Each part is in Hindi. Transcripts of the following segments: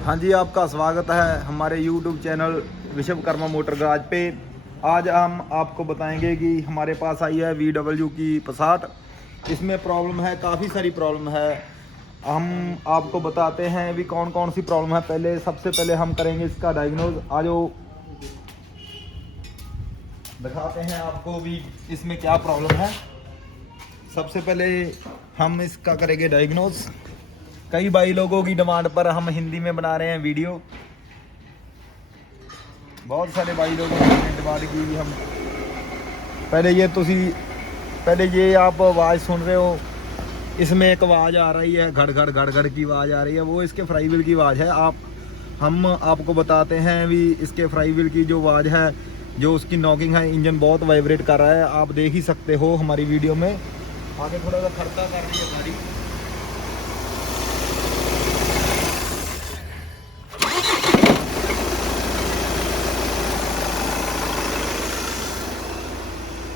हाँ जी, आपका स्वागत है हमारे YouTube channel Vishwakarma motor garage पे। आज हम आपको बताएंगे कि हमारे पास आई है VW की पसाट। इसमें प्रॉब्लम है, काफ़ी सारी प्रॉब्लम है। हम आपको बताते हैं भी कौन कौन सी प्रॉब्लम है। सबसे पहले हम करेंगे इसका डायग्नोज। आज दिखाते हैं आपको भी इसमें क्या प्रॉब्लम है। सबसे पहले हम इसका करेंगे डायग्नोज। कई भाई लोगों की डिमांड पर हम हिंदी में बना रहे हैं वीडियो। बहुत सारे भाई लोगों ने डिमांड की हम पहले ये आप आवाज़ सुन रहे हो, इसमें एक आवाज़ आ रही है, घड़ घड़ घड़ घड़ की आवाज़ आ रही है, वो इसके फ्राई व्हील की आवाज़ है। हम आपको बताते हैं भी इसके फ्राई व्हील की जो आवाज़ है, जो उसकी नॉकिंग है, इंजन बहुत वाइब्रेट कर रहा है। आप देख ही सकते हो हमारी वीडियो में। आगे थोड़ा सा खड़का कर रही है गाड़ी।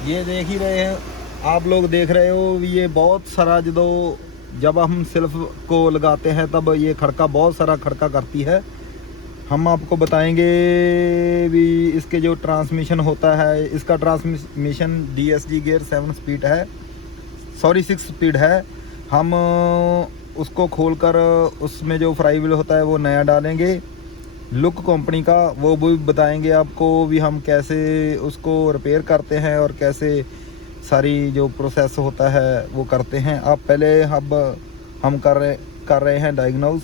ये देख ही रहे हैं आप लोग, देख रहे हो ये बहुत सारा जब हम सेल्फ को लगाते हैं तब ये खड़का, बहुत सारा खड़का करती है। हम आपको बताएंगे भी इसके जो ट्रांसमिशन होता है, इसका ट्रांसमिशन DSG गियर 7 स्पीड है, सॉरी 6 स्पीड है। हम उसको खोलकर उसमें जो फ्राई व्हील होता है वो नया डालेंगे, लुक कंपनी का। वो भी बताएंगे आपको भी हम कैसे उसको रिपेयर करते हैं और कैसे सारी जो प्रोसेस होता है वो करते हैं। आप पहले हम कर रहे हैं डायग्नोज।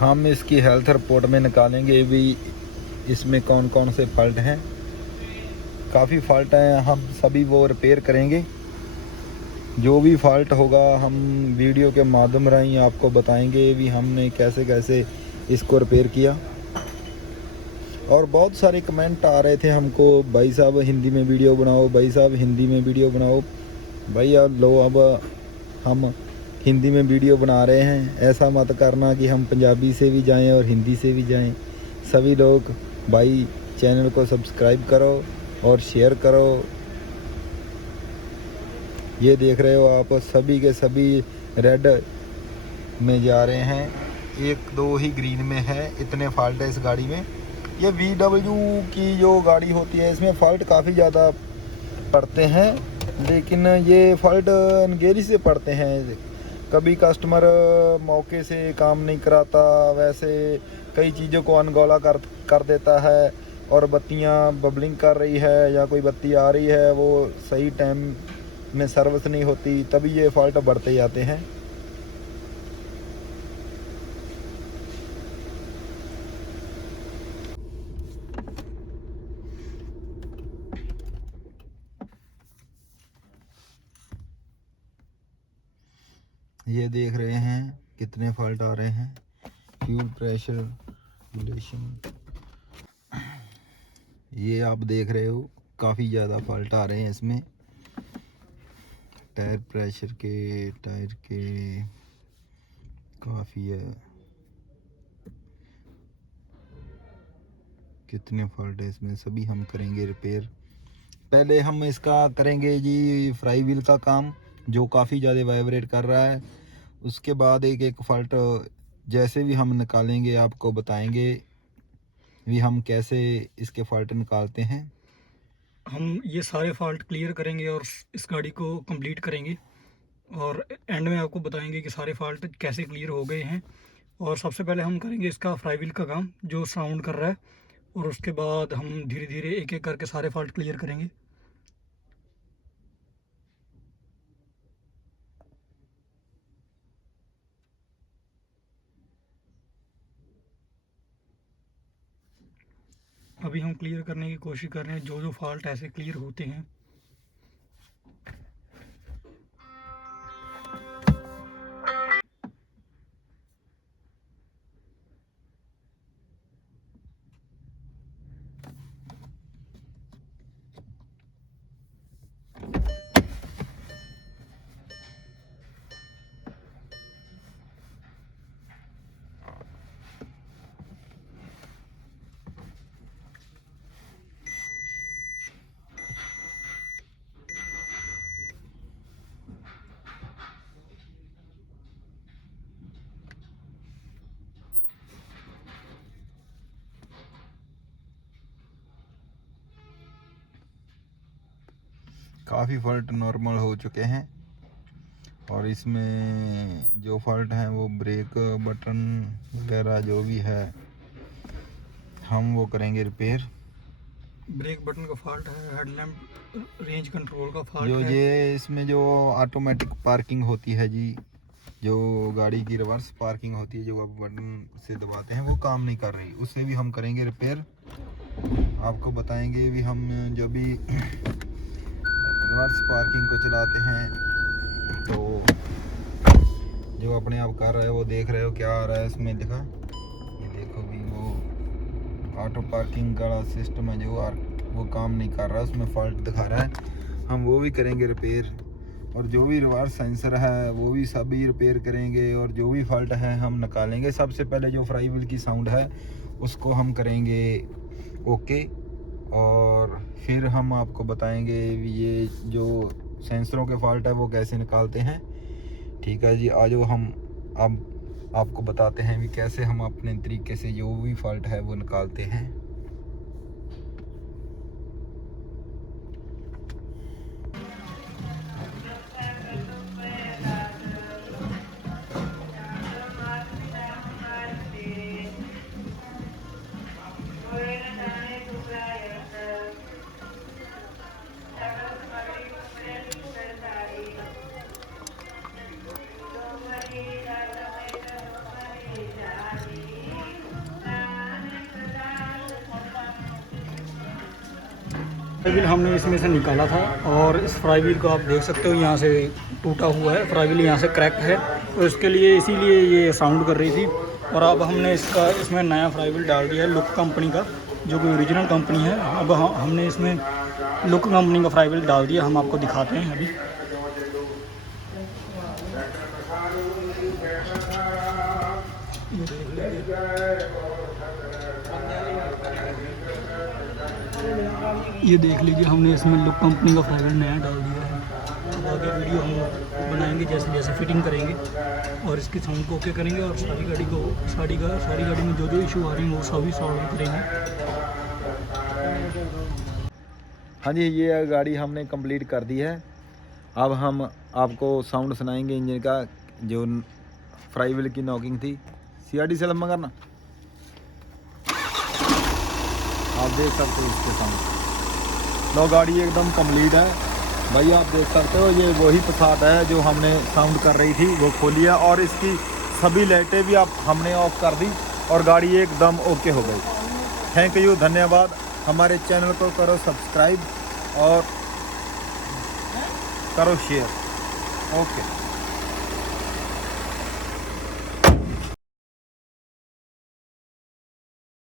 हम इसकी हेल्थ रिपोर्ट में निकालेंगे भी इसमें कौन कौन से फॉल्ट हैं। काफ़ी फॉल्ट हैं, हम सभी वो रिपेयर करेंगे। जो भी फॉल्ट होगा हम वीडियो के माध्यम राही आपको बताएंगे भी हमने कैसे कैसे इसको रिपेयर किया। और बहुत सारे कमेंट आ रहे थे हमको, भाई साहब हिंदी में वीडियो बनाओ, भाई साहब हिंदी में वीडियो बनाओ। भैया लो, अब हम हिंदी में वीडियो बना रहे हैं। ऐसा मत करना कि हम पंजाबी से भी जाएं और हिंदी से भी जाएं। सभी लोग भाई चैनल को सब्सक्राइब करो और शेयर करो। ये देख रहे हो आप, सभी के सभी रेड में जा रहे हैं, एक दो ही ग्रीन में है। इतने फॉल्ट है इस गाड़ी में। ये VW की जो गाड़ी होती है इसमें फ़ॉल्ट काफ़ी ज़्यादा पड़ते हैं, लेकिन ये फ़ॉल्ट अनगेरी से पड़ते हैं। कभी कस्टमर मौके से काम नहीं कराता, वैसे कई चीज़ों को अनगौला कर देता है, और बत्तियां बबलिंग कर रही है या कोई बत्ती आ रही है वो सही टाइम में सर्विस नहीं होती, तभी ये फ़ॉल्ट बढ़ते जाते हैं। ये देख रहे हैं कितने फॉल्ट आ रहे हैं। फ्यूल प्रेशर रेगुलेशन, ये आप देख रहे हो काफ़ी ज़्यादा फॉल्ट आ रहे हैं इसमें। टायर प्रेशर के, टायर के काफ़ी है। कितने फॉल्ट है इसमें, सभी हम करेंगे रिपेयर। पहले हम इसका करेंगे जी फ्राई व्हील का काम, जो काफ़ी ज़्यादा वाइब्रेट कर रहा है। उसके बाद एक एक फॉल्ट जैसे भी हम निकालेंगे आपको बताएंगे भी हम कैसे इसके फॉल्ट निकालते हैं। हम ये सारे फॉल्ट क्लियर करेंगे और इस गाड़ी को कंप्लीट करेंगे, और एंड में आपको बताएंगे कि सारे फॉल्ट कैसे क्लियर हो गए हैं। और सबसे पहले हम करेंगे इसका फ्लाई व्हील का काम जो साउंड कर रहा है, और उसके बाद हम धीरे धीरे एक एक करके सारे फॉल्ट क्लियर करेंगे। अभी हम क्लियर करने की कोशिश कर रहे हैं जो जो फॉल्ट ऐसे क्लियर होते हैं। काफ़ी फॉल्ट नॉर्मल हो चुके हैं और इसमें जो फॉल्ट हैं वो ब्रेक बटन वगैरह जो भी है हम वो करेंगे रिपेयर। ब्रेक बटन का फॉल्ट है, हेडलैम्प रेंज कंट्रोल का फॉल्ट जो है। ये इसमें जो ऑटोमेटिक पार्किंग होती है जी, जो गाड़ी की रिवर्स पार्किंग होती है जो आप बटन से दबाते हैं वो काम नहीं कर रही, उससे भी हम करेंगे रिपेयर। आपको बताएंगे भी हम जो भी रिवर्स पार्किंग को चलाते हैं तो जो अपने आप कर रहे हो वो देख रहे हो क्या आ रहा है इसमें लिखा, ये देखो भी वो ऑटो पार्किंग का सिस्टम है जो वो काम नहीं कर रहा, उसमें फॉल्ट दिखा रहा है, हम वो भी करेंगे रिपेयर। और जो भी रिवर्स सेंसर है वो भी सभी रिपेयर करेंगे और जो भी फॉल्ट है हम निकालेंगे। सबसे पहले जो फ्राई व्हील की साउंड है उसको हम करेंगे ओके और फिर हम आपको बताएंगे ये जो सेंसरों के फॉल्ट है वो कैसे निकालते हैं। ठीक है जी, आज हम अब आपको बताते हैं भी कैसे हम अपने तरीके से जो भी फॉल्ट है वो निकालते हैं। फ्राई व्हील हमने इसमें से निकाला था और इस फ्राई व्हील को आप देख सकते हो यहाँ से टूटा हुआ है, फ्राई व्हील यहाँ से क्रैक है, तो इसके लिए इसीलिए ये साउंड कर रही थी। और अब हमने इसमें नया फ्राई व्हील डाल दिया है लुक कंपनी का, जो कि ओरिजिनल कंपनी है। अब हमने इसमें लुक कंपनी का फ्राई व्हील डाल दिया, हम आपको दिखाते हैं अभी। ये देख लीजिए हमने इसमें लुक कंपनी का फ्राई व्हील नया डाल दिया है। अब आगे वीडियो हम बनाएंगे जैसे जैसे फिटिंग करेंगे और इसकी साउंड को ओके करेंगे और सारी गाड़ी में जो जो इशू आ रही हैं वो सभी सॉल्व करेंगे। हाँ जी, ये गाड़ी हमने कंप्लीट कर दी है। अब हम आपको साउंड सुनाएंगे इंजन का, जो फ्राई व्हील की नॉकिंग थी। CRT से लंबा करना, आप देख सकते हो इसके साउंड। लो, गाड़ी एकदम कंप्लीट है भाई, आप देख सकते हो। ये वही पसात है जो हमने साउंड कर रही थी वो खोली है और इसकी सभी लाइटें भी हमने ऑफ कर दी और गाड़ी एकदम ओके हो गई। थैंक यू, धन्यवाद। हमारे चैनल को करो सब्सक्राइब और करो शेयर। ओके।